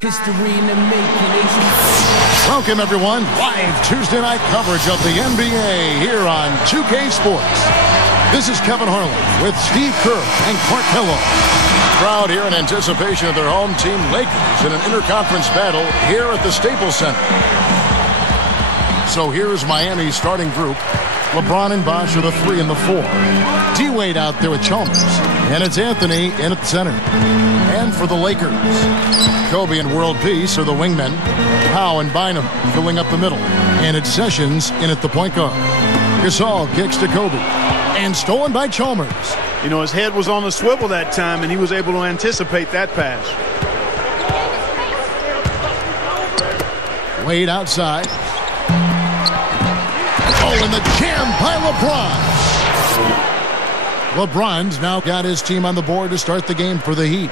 History in the making. Welcome, everyone. Live Tuesday night coverage of the NBA here on 2K Sports. This is Kevin Harlan with Steve Kerr and Clark Kellogg. Crowd here in anticipation of their home team, Lakers, in an interconference battle here at the Staples Center. So here's Miami's starting group. LeBron and Bosh are the 3 and the 4. D-Wade out there with Chalmers. And it's Anthony in at the center. And for the Lakers, Kobe and World Peace are the wingmen. Howe and Bynum filling up the middle. And it's Sessions in at the point guard. Gasol kicks to Kobe. And stolen by Chalmers. You know, his head was on the swivel that time, and he was able to anticipate that pass. Wade outside. Oh, and the jam by LeBron. LeBron's now got his team on the board to start the game for the Heat.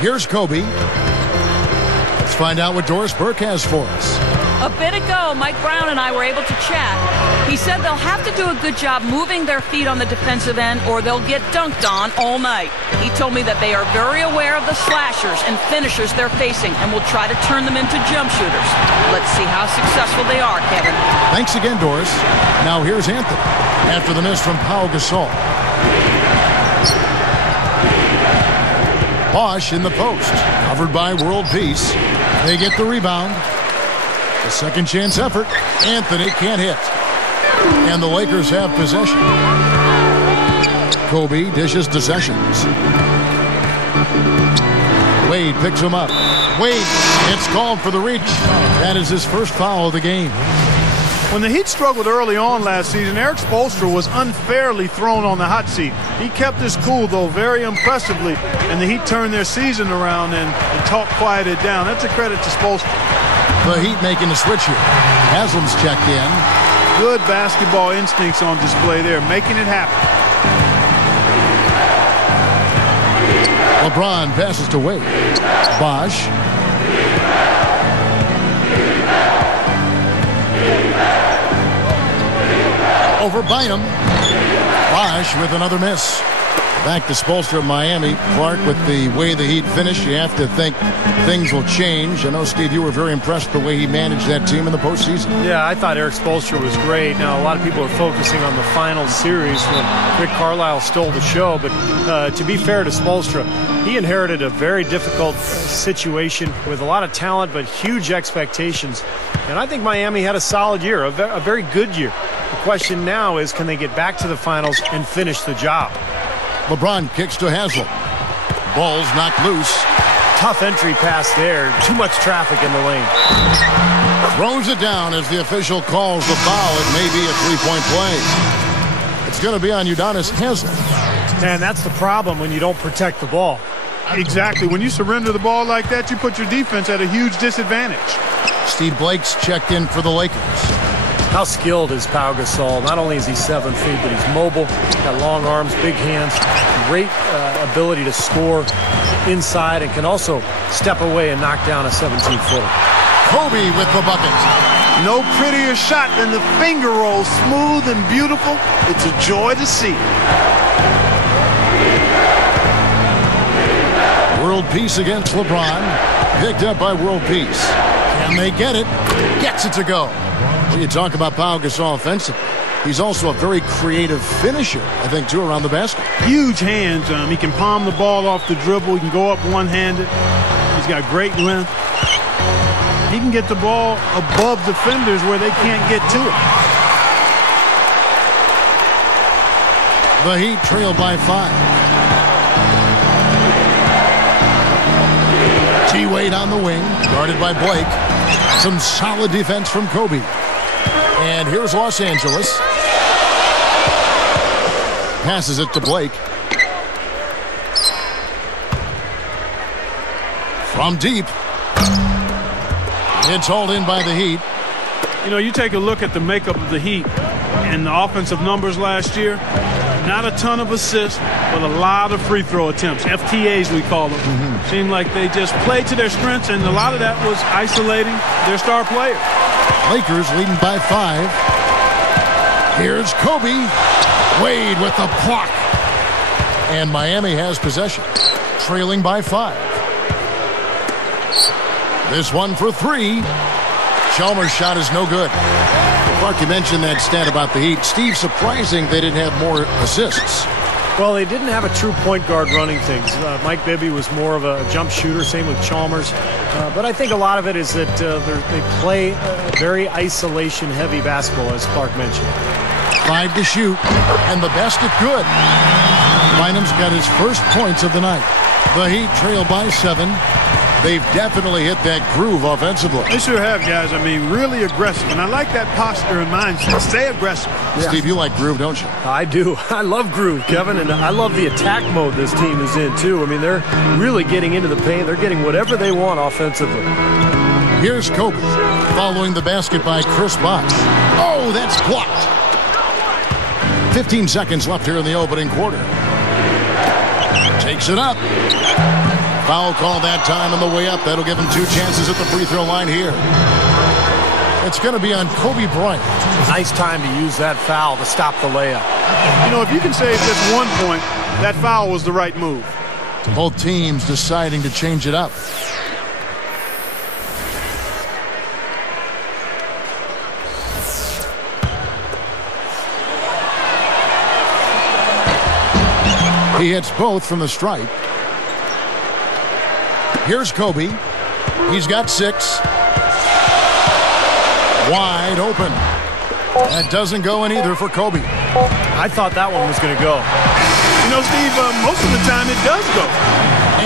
Here's Kobe. Let's find out what Doris Burke has for us. A bit ago, Mike Brown and I were able to chat. He said they'll have to do a good job moving their feet on the defensive end or they'll get dunked on all night. He told me that they are very aware of the slashers and finishers they're facing and will try to turn them into jump shooters. Let's see how successful they are, Kevin. Thanks again, Doris. Now here's Anthony after the miss from Pau Gasol. Bosh in the post, covered by World Peace. They get the rebound. A second chance effort. Anthony can't hit. And the Lakers have possession. Kobe dishes to Sessions. Wade picks him up. Wade, it's called for the reach. That is his first foul of the game. When the Heat struggled early on last season, Erik Spoelstra was unfairly thrown on the hot seat. He kept his cool, though, very impressively, and the Heat turned their season around and talk quieted down. That's a credit to Spoelstra. The Heat making a switch here. Haslam's checked in. Good basketball instincts on display there, making it happen. LeBron passes to Wade. Bosh. Over Bynum. Bosh with another miss. Back to Spoelstra of Miami. Clark, with the way the Heat finished, you have to think things will change. I know, Steve, you were very impressed with the way he managed that team in the postseason. Yeah, I thought Erik Spoelstra was great. Now, a lot of people are focusing on the final series when Rick Carlisle stole the show. But to be fair to Spoelstra, he inherited a very difficult situation with a lot of talent but huge expectations. And I think Miami had a solid year, a very good year. The question now is, can they get back to the finals and finish the job? LeBron kicks to Haslam. Ball's knocked loose. Tough entry pass there. Too much traffic in the lane. Throws it down as the official calls the foul. It may be a three-point play. It's going to be on Udonis Haslam. And that's the problem when you don't protect the ball. Exactly. When you surrender the ball like that, you put your defense at a huge disadvantage. Steve Blake's checked in for the Lakers. How skilled is Pau Gasol? Not only is he 7 feet, but he's mobile. He's got long arms, big hands, great ability to score inside, and can also step away and knock down a 17-footer. Kobe with the bucket. No prettier shot than the finger roll. Smooth and beautiful. It's a joy to see. World Peace against LeBron. Picked up by World Peace. Can they get it? Gets it to go. You talk about Pau Gasol offensively. He's also a very creative finisher, I think, too, around the basket. Huge hands. He can palm the ball off the dribble. He can go up one-handed. He's got great length. He can get the ball above defenders where they can't get to it. The Heat trail by 5. T-Wade on the wing, guarded by Blake. Some solid defense from Kobe. And here's Los Angeles. Passes it to Blake. From deep. It's hauled in by the Heat. You know, you take a look at the makeup of the Heat and the offensive numbers last year. Not a ton of assists, but a lot of free throw attempts. FTAs, we call them. Seemed like they just played to their strengths, and a lot of that was isolating their star player. Lakers leading by 5. Here's Kobe. Wade with the block. And Miami has possession, trailing by 5. This one for three. Chalmers' shot is no good. Clark, you mentioned that stat about the Heat. Steve, surprising they didn't have more assists. Well, they didn't have a true point guard running things. Mike Bibby was more of a jump shooter, same with Chalmers. But I think a lot of it is that they play very isolation-heavy basketball, as Clark mentioned. 5 to shoot, and the basket good. Bynum's got his first points of the night. The Heat trail by 7. They've definitely hit that groove offensively. They sure have, guys. I mean, really aggressive. And I like that posture and mindset. Stay aggressive. Yeah. Steve, you like groove, don't you? I do. I love groove, Kevin. And I love the attack mode this team is in, too. I mean, they're really getting into the paint. They're getting whatever they want offensively. Here's Kobe following the basket by Chris Bosh. Oh, that's blocked. 15 seconds left here in the opening quarter. Takes it up. Foul call that time on the way up. That'll give him 2 chances at the free throw line here. It's going to be on Kobe Bryant. Nice time to use that foul to stop the layup. You know, if you can save just 1 point, that foul was the right move. Both teams deciding to change it up. He hits both from the stripe. Here's Kobe. He's got 6. Wide open. That doesn't go in either for Kobe. I thought that one was going to go. You know, Steve, most of the time it does go.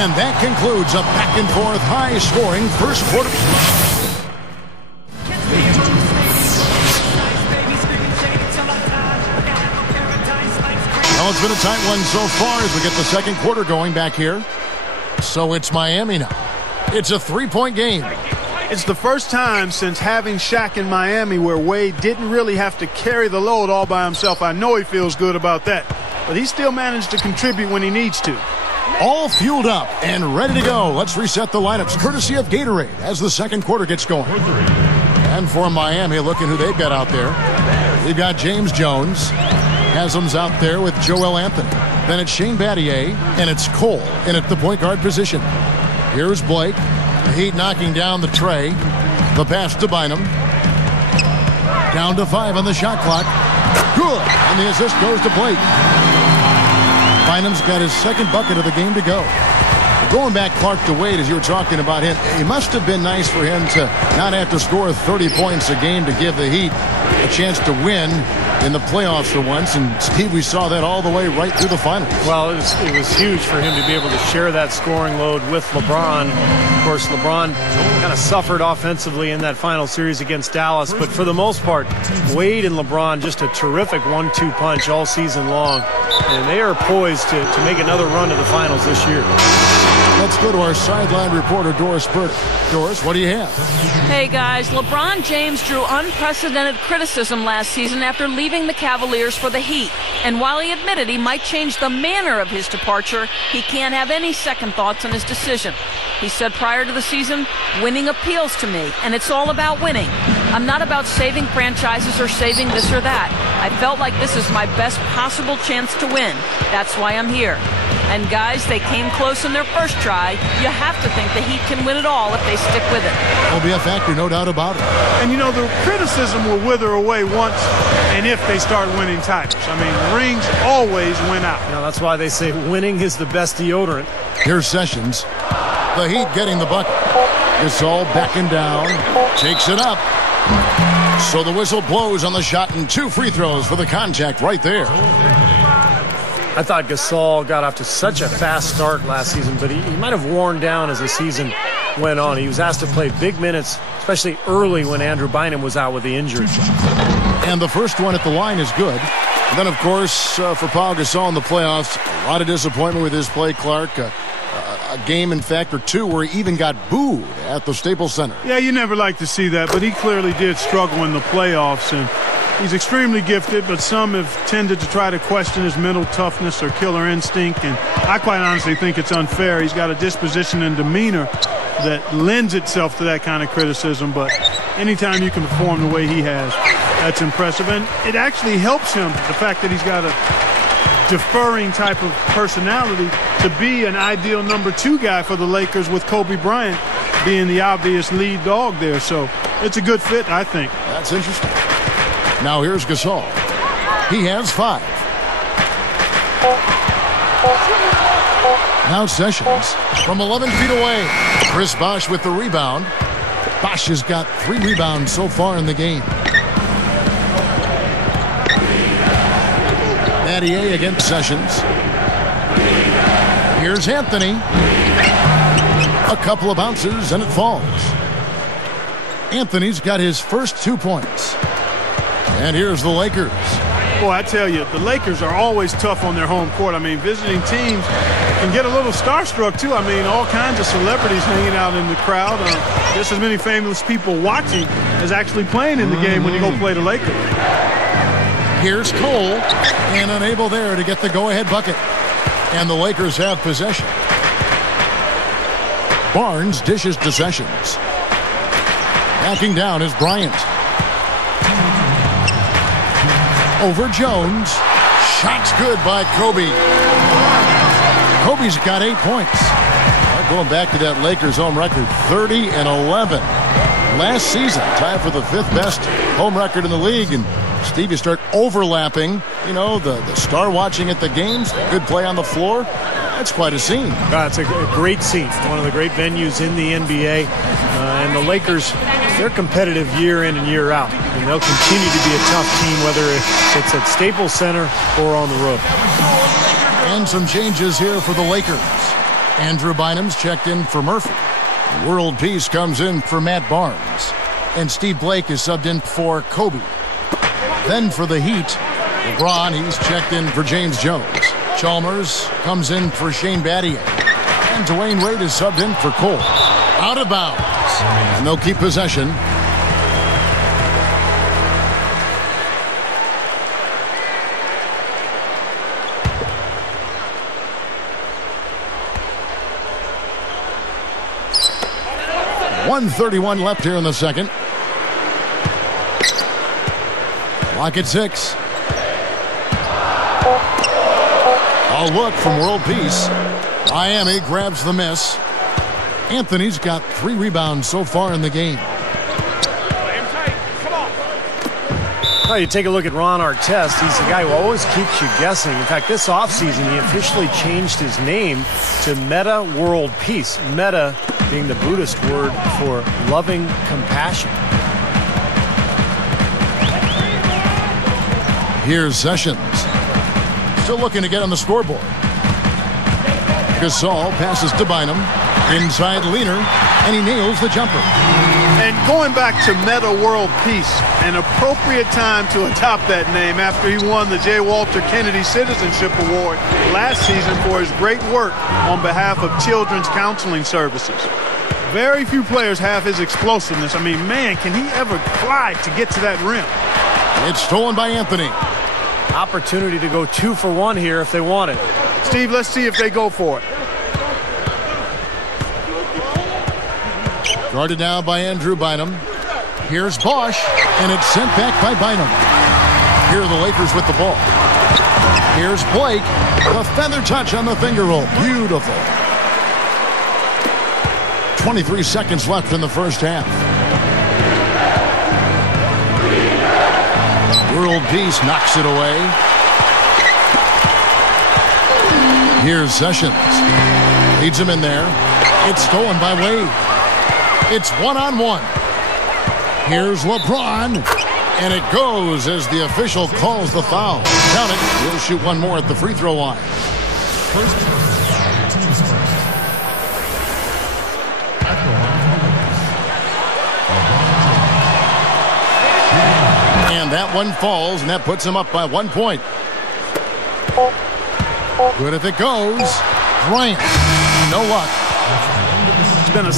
And that concludes a back-and-forth, high-scoring first quarter. Well, it's been a tight one so far as we get the second quarter going back here. So it's Miami now. It's a 3-point game. It's the first time since having Shaq in Miami where Wade didn't really have to carry the load all by himself. I know he feels good about that, but he still managed to contribute when he needs to. All fueled up and ready to go. Let's reset the lineups courtesy of Gatorade as the second quarter gets going. And for Miami, looking who they've got out there. They've got James Jones. Haslam's out there with Joel Anthony. Then it's Shane Battier, and it's Cole in at the point guard position. Here's Blake. The Heat knocking down the tray. The pass to Bynum. Down to 5 on the shot clock. Good. And the assist goes to Blake. Bynum's got his second bucket of the game to go. Going back, Clark, to Wade, as you were talking about him, it must have been nice for him to not have to score 30 points a game to give the Heat a chance to win in the playoffs for once. And, Steve, we saw that all the way right through the finals. Well, it was huge for him to be able to share that scoring load with LeBron. Of course, LeBron kind of suffered offensively in that final series against Dallas. But for the most part, Wade and LeBron, just a terrific 1-2 punch all season long. And they are poised to make another run to the finals this year. Let's go to our sideline reporter, Doris Burdick. Doris, what do you have? Hey, guys. LeBron James drew unprecedented criticism last season after leaving the Cavaliers for the Heat. And while he admitted he might change the manner of his departure, he can't have any second thoughts on his decision. He said prior to the season, winning appeals to me, and it's all about winning. I'm not about saving franchises or saving this or that. I felt like this is my best possible chance to win. That's why I'm here. And guys, they came close in their first try. You have to think the Heat can win it all if they stick with it. Will be a factor, no doubt about it. And you know, the criticism will wither away once and if they start winning titles. I mean, rings always win out. You know, that's why they say winning is the best deodorant. Here's Sessions. The Heat getting the bucket. Gasol backing down. Takes it up. So the whistle blows on the shot and 2 free throws for the contact right there. I thought Gasol got off to such a fast start last season, but he might have worn down as the season went on. He was asked to play big minutes, especially early when Andrew Bynum was out with the injury. And the first one at the line is good. And then, of course, for Paul Gasol in the playoffs, a lot of disappointment with his play, Clark. A game, in fact, or 2 where he even got booed at the Staples Center. Yeah, you never like to see that, but he clearly did struggle in the playoffs. And he's extremely gifted, but some have tended to try to question his mental toughness or killer instinct. And I quite honestly think it's unfair. He's got a disposition and demeanor that lends itself to that kind of criticism. But anytime you can perform the way he has, that's impressive. And it actually helps him, the fact that he's got a deferring type of personality, to be an ideal number 2 guy for the Lakers with Kobe Bryant. being the obvious lead dog there. So it's a good fit, I think. That's interesting. Now here's Gasol. He has 5. Now Sessions from 11 feet away. Chris Bosh with the rebound. Bosh has got 3 rebounds so far in the game. Mathieu against Sessions. Here's Anthony. A couple of bounces and it falls. Anthony's got his first 2 points. And here's the Lakers. Boy, I tell you, the Lakers are always tough on their home court. I mean, visiting teams can get a little starstruck, too. I mean, all kinds of celebrities hanging out in the crowd. Just as many famous people watching as actually playing in the game when you go play the Lakers. Here's Cole, and unable there to get the go-ahead bucket. And the Lakers have possession. Barnes dishes to Sessions. Backing down is Bryant. Over Jones. Shot's good by Kobe. Kobe's got 8 points. Going back to that Lakers home record, 30-11. Last season, tied for the 5th best home record in the league. And Steve, you start overlapping, you know, the star watching at the games, good play on the floor. That's quite a scene. It's a great scene. One of the great venues in the NBA. And the Lakers, they're competitive year in and year out. And they'll continue to be a tough team, whether it's at Staples Center or on the road. And some changes here for the Lakers. Andrew Bynum's checked in for Murphy. World Peace comes in for Matt Barnes. And Steve Blake is subbed in for Kobe. Then for the Heat, LeBron, he's checked in for James Jones. Chalmers comes in for Shane Battier. And Dwayne Wade is subbed in for Cole. Out of bounds. And they'll keep possession. .131 left here in the second. Clock at 6. A look from World Peace. Miami grabs the miss. Anthony's got 3 rebounds so far in the game. Well, you take a look at Ron Artest. He's the guy who always keeps you guessing. In fact, this offseason, he officially changed his name to Meta World Peace. Meta being the Buddhist word for loving compassion. Here's Sessions. Still looking to get on the scoreboard. Gasol passes to Bynum. Inside Leaner, and he nails the jumper. And going back to Meta World Peace, an appropriate time to adopt that name after he won the J. Walter Kennedy Citizenship Award last season for his great work on behalf of Children's Counseling Services. Very few players have his explosiveness. I mean, man, can he ever fly to get to that rim? It's stolen by Anthony. Opportunity to go 2 for 1 here if they want it. Steve, let's see if they go for it. Guarded now by Andrew Bynum. Here's Bosh, and it's sent back by Bynum. Here are the Lakers with the ball. Here's Blake. A feather touch on the finger roll. Beautiful. 23 seconds left in the first half. World Peace knocks it away. Here's Sessions. Leads him in there. It's stolen by Wade. It's 1-on-1. Here's LeBron. And it goes as the official calls the foul. Count it. He'll shoot one more at the free throw line. And that one falls, and that puts him up by 1 point. Good if it goes. Bryant. No luck. It's been a